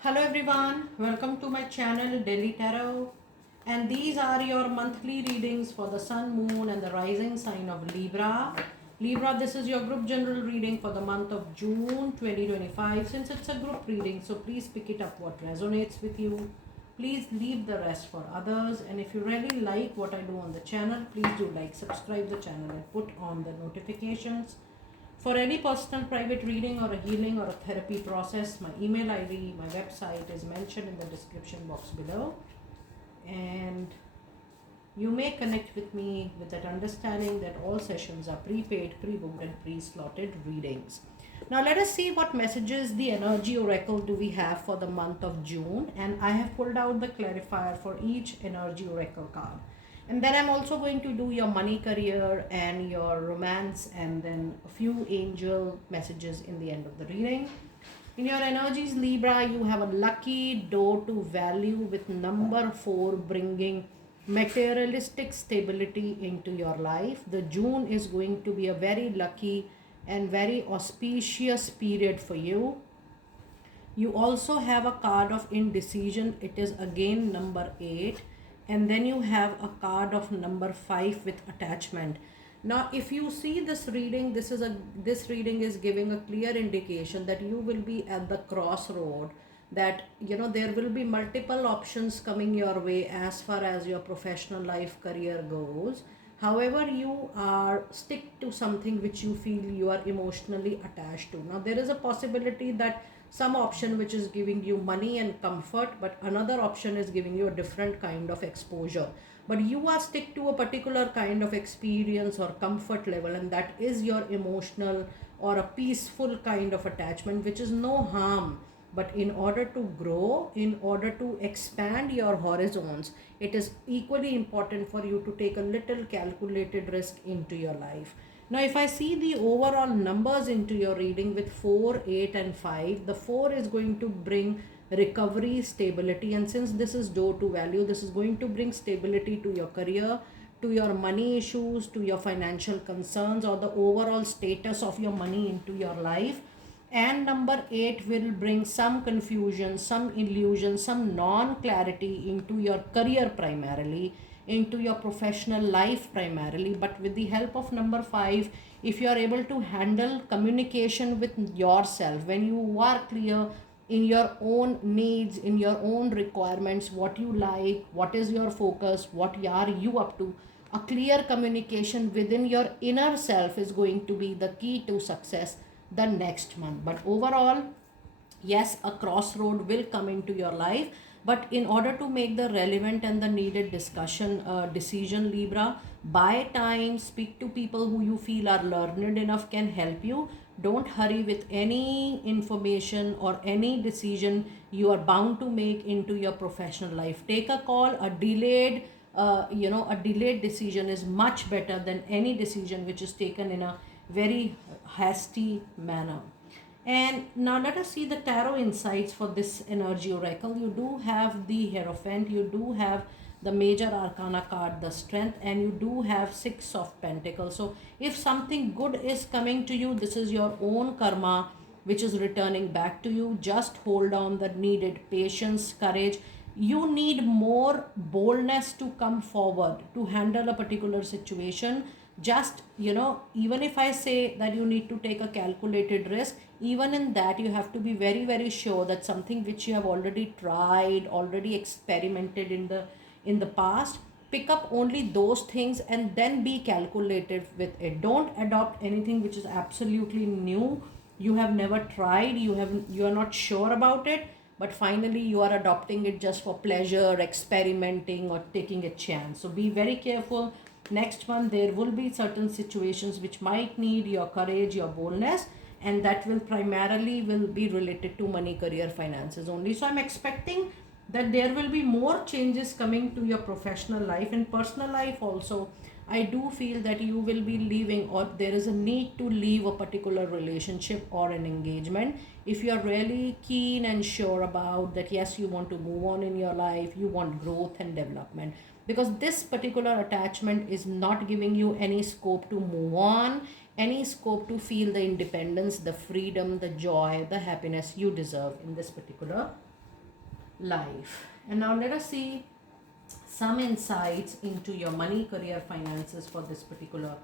Hello everyone, welcome to my channel Daily Tarot, and these are your monthly readings for the Sun, Moon and the rising sign of Libra. Libra, this is your group general reading for the month of June 2025. Since it's a group reading, so please pick it up what resonates with you. Please leave the rest for others, and if you really like what I do on the channel, please do like, subscribe the channel and put on the notifications. For any personal private reading or a healing or a therapy process, my email ID, my website is mentioned in the description box below. And you may connect with me with that understanding that all sessions are prepaid, pre-booked and pre-slotted readings. Now let us see what messages the energy oracle do we have for the month of June, and I have pulled out the clarifier for each energy oracle card. And then I'm also going to do your money, career and your romance, and then a few angel messages in the end of the reading. In your energies, Libra, you have a lucky door to value with number 4 bringing materialistic stability into your life. The June is going to be a very lucky and very auspicious period for you. You also have a card of indecision. It is again number 8. And then you have a card of number 5 with attachment. Now, if you see this reading, this reading is giving a clear indication that you will be at the crossroad, that there will be multiple options coming your way as far as your professional life career goes. However, you are stick to something which you feel you are emotionally attached to. Now there is a possibility that some option which is giving you money and comfort, but another option is giving you a different kind of exposure, but you are stick to a particular kind of experience or comfort level, and that is your emotional or a peaceful kind of attachment, which is no harm. But in order to grow, in order to expand your horizons, it is equally important for you to take a little calculated risk into your life. Now, if I see the overall numbers into your reading with 4, 8, and 5, the 4 is going to bring recovery, stability, and since this is door to value, this is going to bring stability to your career, to your money issues, to your financial concerns, or the overall status of your money into your life. And number 8 will bring some confusion, some illusion, some non clarity into your career primarily, into your professional life primarily. But with the help of number 5, if you are able to handle communication with yourself, when you are clear in your own needs, in your own requirements, what you like, what is your focus, what are you up to, a clear communication within your inner self is going to be the key to success the next month. But overall, yes, a crossroad will come into your life, but in order to make the relevant and the needed discussion decision, Libra, buy time, speak to people who you feel are learned enough, can help you. Don't hurry with any information or any decision you are bound to make into your professional life. Take a call. A delayed decision is much better than any decision which is taken in a very hasty manner. And now let us see the tarot insights for this energy oracle. You do have the Hierophant, you do have the major arcana card, the Strength, and you do have 6 of Pentacles. So if something good is coming to you, this is your own karma which is returning back to you. Just hold on the needed patience, courage. You need more boldness to come forward to handle a particular situation. Just even if I say that you need to take a calculated risk, even in that you have to be very very sure that something which you have already tried, already experimented in the past, pick up only those things and then be calculated with it. Don't adopt anything which is absolutely new, you have never tried, you are not sure about it, but finally you are adopting it just for pleasure, experimenting or taking a chance. So be very careful. Next month there will be certain situations which might need your courage, your boldness, and that will be related to money, career, finances only. So I'm expecting that there will be more changes coming to your professional life and personal life also. I do feel that you will be leaving, or there is a need to leave a particular relationship or an engagement. If you are really keen and sure about that, yes, you want to move on in your life, you want growth and development, because this particular attachment is not giving you any scope to move on, any scope to feel the independence, the freedom, the joy, the happiness you deserve in this particular life. And now let us see some insights into your money, career, finances for this particular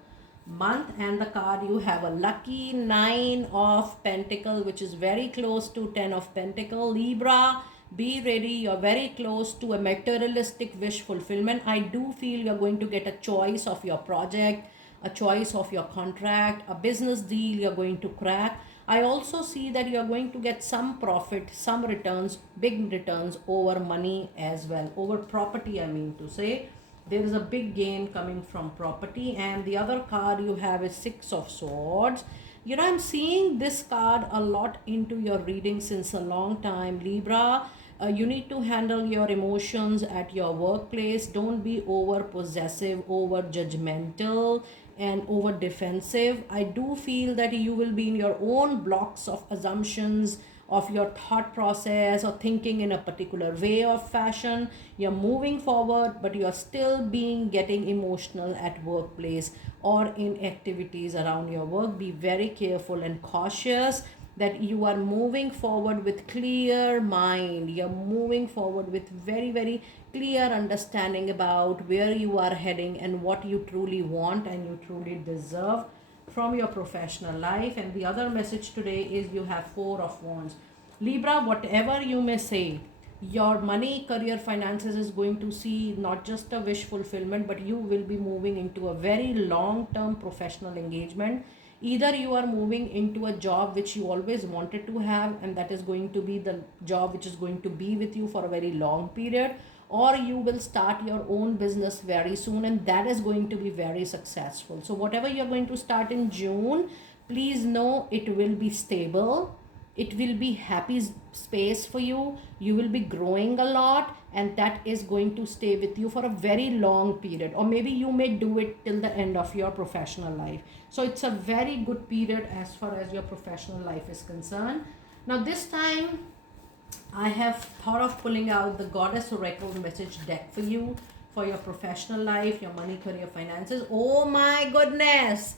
month. And the card you have a lucky 9 of Pentacle, which is very close to 10 of Pentacle. Libra, be ready. You're very close to a materialistic wish fulfillment. I do feel you're going to get a choice of your project, a choice of your contract, a business deal you're going to crack. I also see that you're going to get some profit, some returns, big returns over money as well, over property, I mean to say. There is a big gain coming from property. And the other card you have is Six of Swords. You know, I'm seeing this card a lot into your reading since a long time, Libra. You need to handle your emotions at your workplace. Don't be over possessive, over judgmental, and over defensive. I do feel that you will be in your own blocks of assumptions of your thought process or thinking in a particular way or fashion. You're moving forward, but you're still being getting emotional at workplace or in activities around your work. Be very careful and cautious that you are moving forward with clear mind. You're moving forward with very, very clear understanding about where you are heading and what you truly want and you truly deserve from your professional life. And the other message today is you have Four of Wands. Libra, whatever you may say, your money, career, finances is going to see not just a wish fulfillment, but you will be moving into a very long term professional engagement. Either you are moving into a job which you always wanted to have, and that is going to be the job which is going to be with you for a very long period, or you will start your own business very soon, and that is going to be very successful. So whatever you're going to start in June, please know it will be stable, it will be happy space for you, you will be growing a lot, and that is going to stay with you for a very long period, or maybe you may do it till the end of your professional life. So it's a very good period as far as your professional life is concerned. Now this time I have thought of pulling out the Goddess Oracle message deck for you for your professional life, your money, career, finances. Oh my goodness!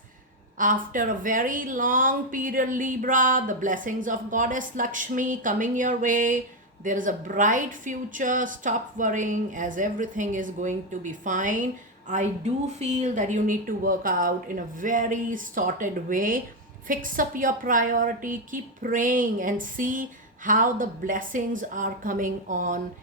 After a very long period, Libra, the blessings of Goddess Lakshmi coming your way. There is a bright future. Stop worrying, as everything is going to be fine. I do feel that you need to work out in a very sorted way. Fix up your priority, keep praying, and see how the blessings are coming on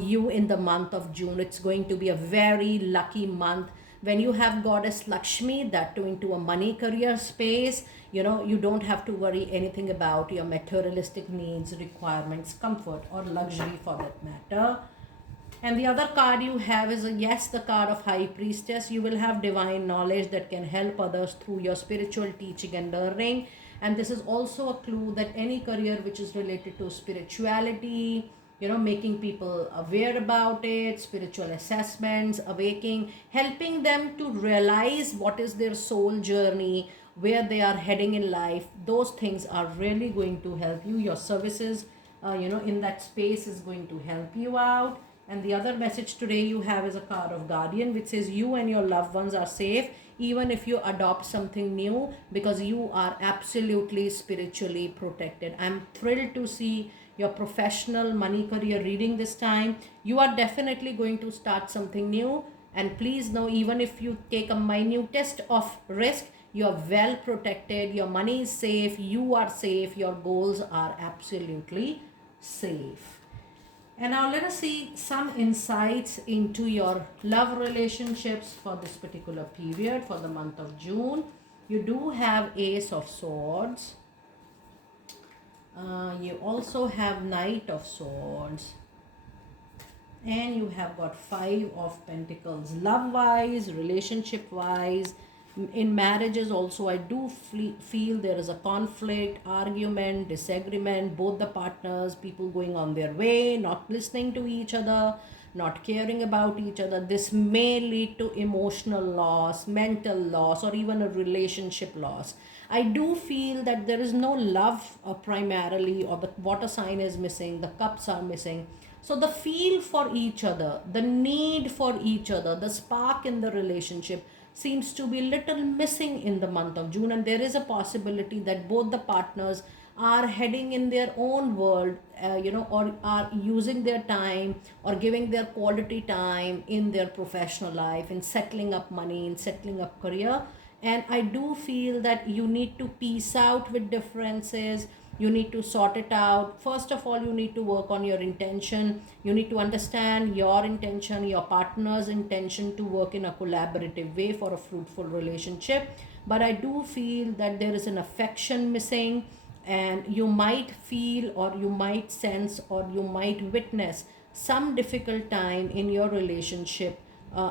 you in the month of June. It's going to be a very lucky month when you have Goddess Lakshmi, that too into a money career space. You know, you don't have to worry anything about your materialistic needs, requirements, comfort, or luxury for that matter. And the other card you have is, yes, the card of High Priestess. You will have divine knowledge that can help others through your spiritual teaching and learning. And this is also a clue that any career which is related to spirituality, you know, making people aware about it, spiritual assessments, awakening, helping them to realize what is their soul journey, where they are heading in life. Those things are really going to help you. Your services, in that space is going to help you out. And the other message today you have is a card of Guardian, which says you and your loved ones are safe even if you adopt something new, because you are absolutely spiritually protected. I'm thrilled to see your professional money career reading this time. You are definitely going to start something new. And please know, even if you take a minutest of risk, you are well protected. Your money is safe. You are safe. Your goals are absolutely safe. And now let us see some insights into your love relationships for this particular period, for the month of June. You do have Ace of Swords. You also have Knight of Swords. And you have got Five of Pentacles. Love-wise, relationship-wise, in marriages also, I do feel there is a conflict, argument, disagreement, both the partners, people going on their way, not listening to each other, not caring about each other. This may lead to emotional loss, mental loss, or even a relationship loss. I do feel that there is no love primarily, or the water sign is missing, the cups are missing. So the feel for each other, the need for each other, the spark in the relationship seems to be little missing in the month of June, and there is a possibility that both the partners are heading in their own world, or are using their time or giving their quality time in their professional life, in settling up money, in settling up career. And I do feel that you need to piece out with differences. You need to sort it out. First of all, you need to work on your intention. You need to understand your intention, your partner's intention, to work in a collaborative way for a fruitful relationship. But I do feel that there is an affection missing, and you might feel, or you might sense, or you might witness some difficult time in your relationship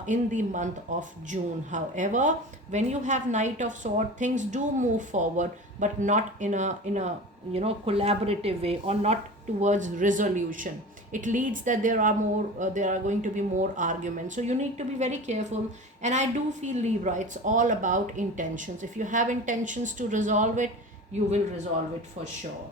in the month of June. However, when you have Knight of Sword, things do move forward, but not in a collaborative way, or not towards resolution. It leads that there are going to be more arguments. So you need to be very careful. And I do feel, Libra, it's all about intentions. If you have intentions to resolve it, you will resolve it for sure.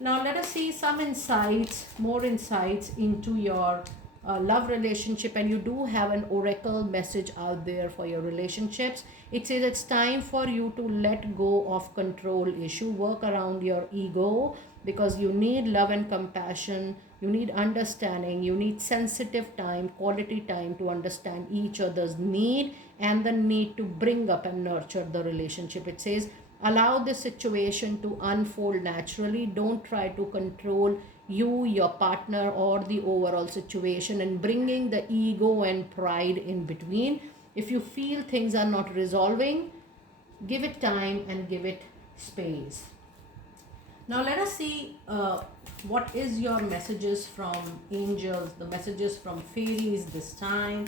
Now let us see some insights, more insights into your love relationship. And you do have an oracle message out there for your relationships. It says it's time for you to let go of control issue, work around your ego, because you need love and compassion, you need understanding, you need sensitive time, quality time to understand each other's need, and the need to bring up and nurture the relationship. It says allow this situation to unfold naturally. Don't try to control you, your partner, or the overall situation, and bringing the ego and pride in between. If you feel things are not resolving, give it time and give it space. Now let us see what is your messages from angels, the messages from fairies this time.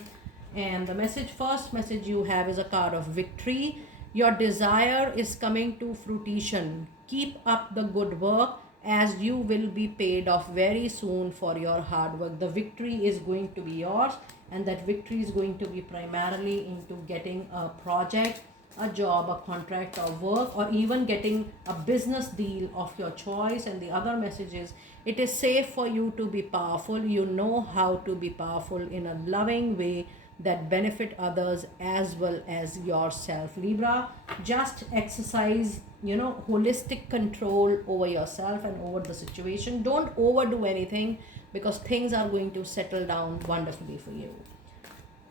And the first message you have is a card of victory. Your desire is coming to fruition. Keep up the good work, as you will be paid off very soon for your hard work. The victory is going to be yours, and that victory is going to be primarily into getting a project, a job, a contract, or work, or even getting a business deal of your choice. And the other message is it is safe for you to be powerful. You know how to be powerful in a loving way that benefit others as well as yourself. Libra, just exercise holistic control over yourself and over the situation. Don't overdo anything, because things are going to settle down wonderfully for you.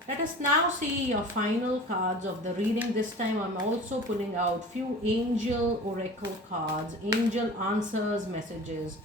Let us now see your final cards of the reading. This time I'm also pulling out few angel oracle cards, angel answers, messages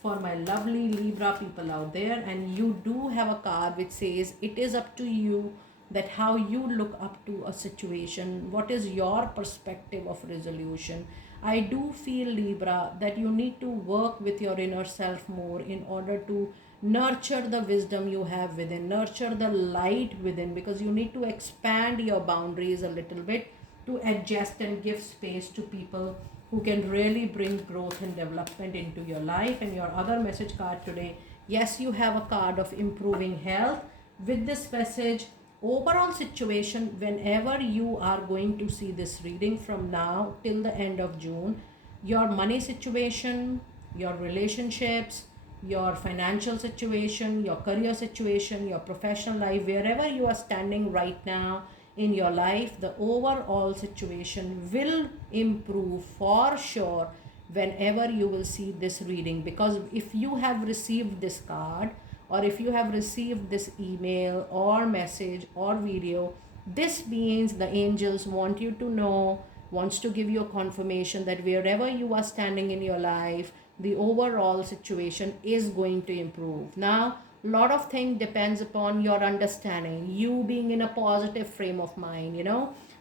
for my lovely Libra people out there. And you do have a card which says it is up to you, that how you look up to a situation, what is your perspective of resolution. I do feel, Libra, that you need to work with your inner self more in order to nurture the wisdom you have within, nurture the light within, because you need to expand your boundaries a little bit to adjust and give space to people who can really bring growth and development into your life. And your other message card today, yes, you have a card of improving health. With this message, overall situation, whenever you are going to see this reading from now till the end of June, your money situation, your relationships, your financial situation, your career situation, your professional life, wherever you are standing right now in your life, the overall situation will improve for sure whenever you will see this reading. Because if you have received this card, or if you have received this email or message or video, this means the angels want you to know, wants to give you a confirmation that wherever you are standing in your life, the overall situation is going to improve. Now, a lot of things depends upon your understanding, you being in a positive frame of mind,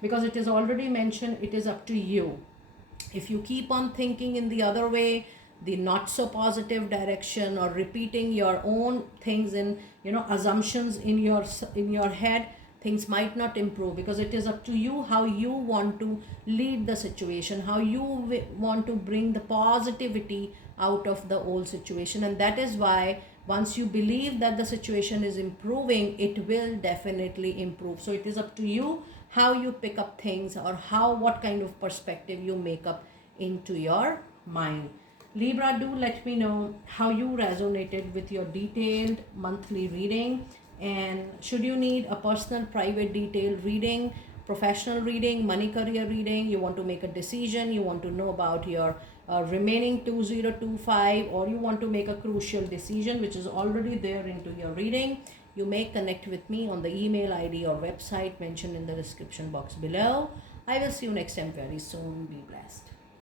because it is already mentioned, it is up to you. If you keep on thinking in the other way, the not so positive direction, or repeating your own things in assumptions in your head, things might not improve, because it is up to you how you want to lead the situation, how you want to bring the positivity out of the old situation. And that is why once you believe that the situation is improving, it will definitely improve. So it is up to you how you pick up things, or what kind of perspective you make up into your mind. Libra, do let me know how you resonated with your detailed monthly reading. And should you need a personal, private, detailed reading, professional reading, money, career reading, you want to make a decision, you want to know about your remaining 2025, or you want to make a crucial decision which is already there into your reading, you may connect with me on the email ID or website mentioned in the description box below. I will see you next time very soon. Be blessed.